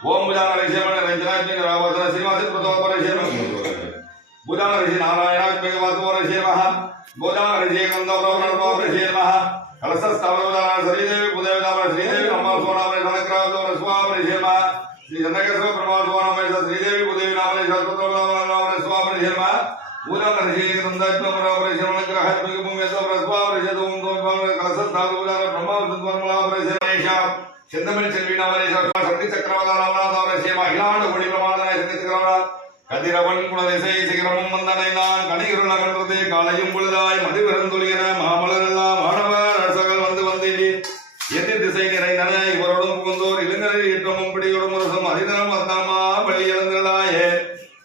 ओम बुधान ऋषि मन रंजनात्मक रावण श्रीवास प्रतोप ऋषि मन बुधान ऋषि नारायणात्मक वासुव ऋषि नमः बुधान ऋषि गंधर्व ऋषि नमः कलशस्थावदान श्रीदेवी बुधेवदान श्रीदेवी नमः सोनाम रणक्रावतो रस्वाम ऋषि नमः श्री जनकस्व प्रमाणवानम श्रीदेवी बुधेवी नाम ऋषि स्वाम ऋषि नमः बुधान ऋषि गंधर्व ऋषि मन ग्रहात्मक भूमि रस्वाम ऋषि ओम कलशस्थावदान ब्रह्मा विद्वान ऋषि செந்தமிழ் செல்வி நாமரேஸ்வர சக்தி சக்கரவதான ராமநாதவரசிய மகிழாண்டு கொடி பிரமாதனாய் சக்தி சக்கரவதான கதிரவன் குலதிசை சிகரமும் வந்தனை நான் கணிகிருள் அகன்றது காலையும் பொழுதாய் மதிவிருந்தொழியன மாமலரெல்லாம் மாணவர் அரசர்கள் வந்து வந்தேன் எதி திசை நிறைந்தன இவரோடும் புகுந்தோர் இளைஞரில் ஈற்றமும் பிடியோடும் முரசும் அதிதனம் வந்தாமா பள்ளி இழந்தலாயே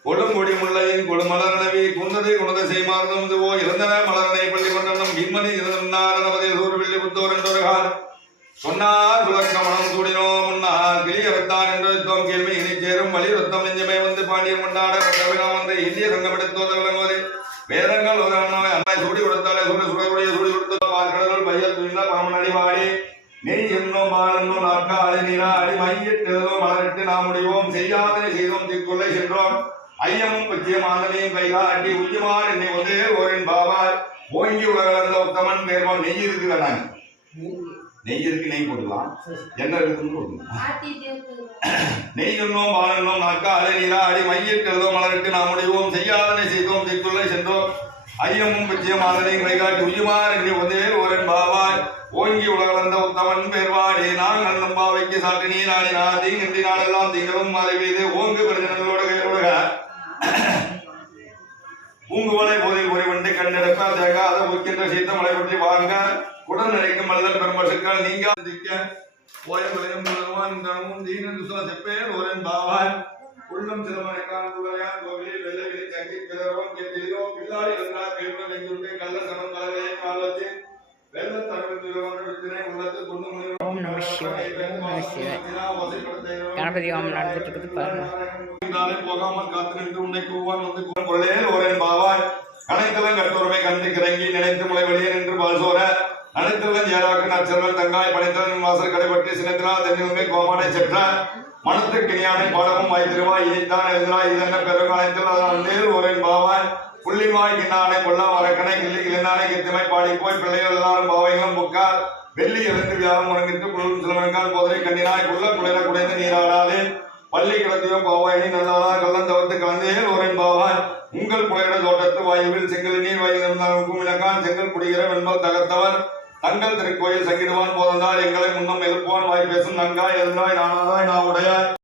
கொடுமுடி முல்லையின் கொடுமலர் நவி குந்ததை குணதை செய்மார்ந்தும் இதுவோ இழந்தன மலரனை பள்ளி கொண்டனும் இன்மதி இருந்தாரனவதே சூர் வெள்ளி புத்தோர் என்றொருகால் சொன்னார் சுலக்கமனம் சூடினோம் முன்னார் கிளியறுத்தான் என்று தோம் கேள்வி இனி சேரும் வழி ரத்தம் நெஞ்சமே வந்து பாண்டியர் கொண்டாட பட்டவிடம் வந்து இந்திய சங்கமெடுத்தோத விளங்குவது வேதங்கள் அண்ணாய் சூடி கொடுத்தாலே சூடைய சூடி கொடுத்த பார்க்கடல் பையல் துணிந்த பாமன் அடிவாடி நெய் என்னோ பாலன்னோ நாற்காலி நீராடி மையிட்டெழுதோ மலரிட்டு நாம் முடிவோம் செய்யாதனை செய்தோம் திக்குள்ளை சென்றோம் ஐயமும் பச்சியம் ஆந்தனையும் கைகாட்டி உச்சிமார் என்னை ஒன்றே ஓரின் பாபாய் ஓங்கி உலகளந்த உத்தமன் பேர்வான் நெய் இருக்கு வேணாங்க நெய் இருக்கு நெய் போட்டுக்கலாம் என்ன இருக்குன்னு நெய் இன்னும் பாலன்னோம் நாற்காலி நீராடி மையிட்டெழுதோ மலரிட்டு நாம் முடிவோம் செய்யாதனை செய்தோம் திக்குள்ளை சென்றோம் ஐயமும் பச்சியம் ஆந்தனையும் கைகாட்டி உச்சிமார் என்னை ஒன்றே ஓரின் பாபாய் ஓங்கி உலகளந்த உத்தமன் பேர்வாடி நான் நன்னும் பாவைக்கு சாட்டு நீராடி நான் தீங்கின்றி நாடெல்லாம் திங்களும் மறை வீது ஓங்கு பிரஜனங்களோட கையோடுக பூங்குவலை போதில் பொறிவண்டு கண்டெடுப்ப தேகாத உக்கின்ற சீத்த மலை பற்றி வாங்க உடன் நினைக்கும் மல்லல் பெருமசுக்கள் நீங்க ஓயம் தனமும் தீனன் துசா செப்பேன் ஓரன் பாவாய் உள்ளம் சிறுமனைக்கான துளையான் கோவிலில் வெள்ளவிரி தங்கி பிறவம் கேட்டிலோ பிள்ளாடி வந்தார் கேள்வன் நெஞ்சுண்டு கள்ள சனம் கலவையை காலச்சு வெள்ள தரவினை உள்ளத்தில் கொண்டு ஓம் நம சிவாய கணபதி ஹோமம் நடந்துட்டு இருக்குது பாருங்க. போகாமல் காத்து நின்று உன்னை கூவான் வந்து குரலே ஓரன் பாவாய் அனைத்தவன் கட்டோருமை கண்டு கிறங்கி நினைத்து முளை வெளியே நின்று பால் சோர அனைத்தவன் ஏராக்கு நச்சரவன் தங்காய் படைத்தவன் வாசல் கடைபற்றி சினத்தினால் தென்னிலுமே கோமானை செற்ற மனத்து கிணியானை பாடமும் வாய்த்திருவாய் இனித்தான் எழுதினாய் இதென்ன பெருங்க அனைத்தில் அதனால் ஓரன் பாவாய் புள்ளிமாய் கிண்ணானை கொள்ளா வரக்கனை கிள்ளி கிளினானை கித்திமை பாடி போய் பிள்ளைகள் எல்லாரும் பாவைகளும் புக்கார் வெள்ளி எழுந்து வியாழம் முறங்கிட்டு குளிரும் சிலவெங்கால் போதனை கண்ணினாய் குள்ள குளிர குடைந்து நீராடாதே பள்ளி கிடத்தியோ பாவாயினி நல்லாளா கள்ளம் தவிர்த்து கலந்தே ஓரன் பாவாய் உங்கள் புலையிட தோட்டத்து வாயுவில் செங்கல் நீர் வாயுக்கும் இலக்கான் செங்கல் குடிகிற வெண்பல் தகர்த்தவர் தங்கள் திருக்கோயில் சங்கிடுவான் போதந்தால் எங்களை முன்னம் எதிர்ப்புவான் வாய் பேசும் நன்காய் எழுந்தாய் நானாதாய் நான் உடைய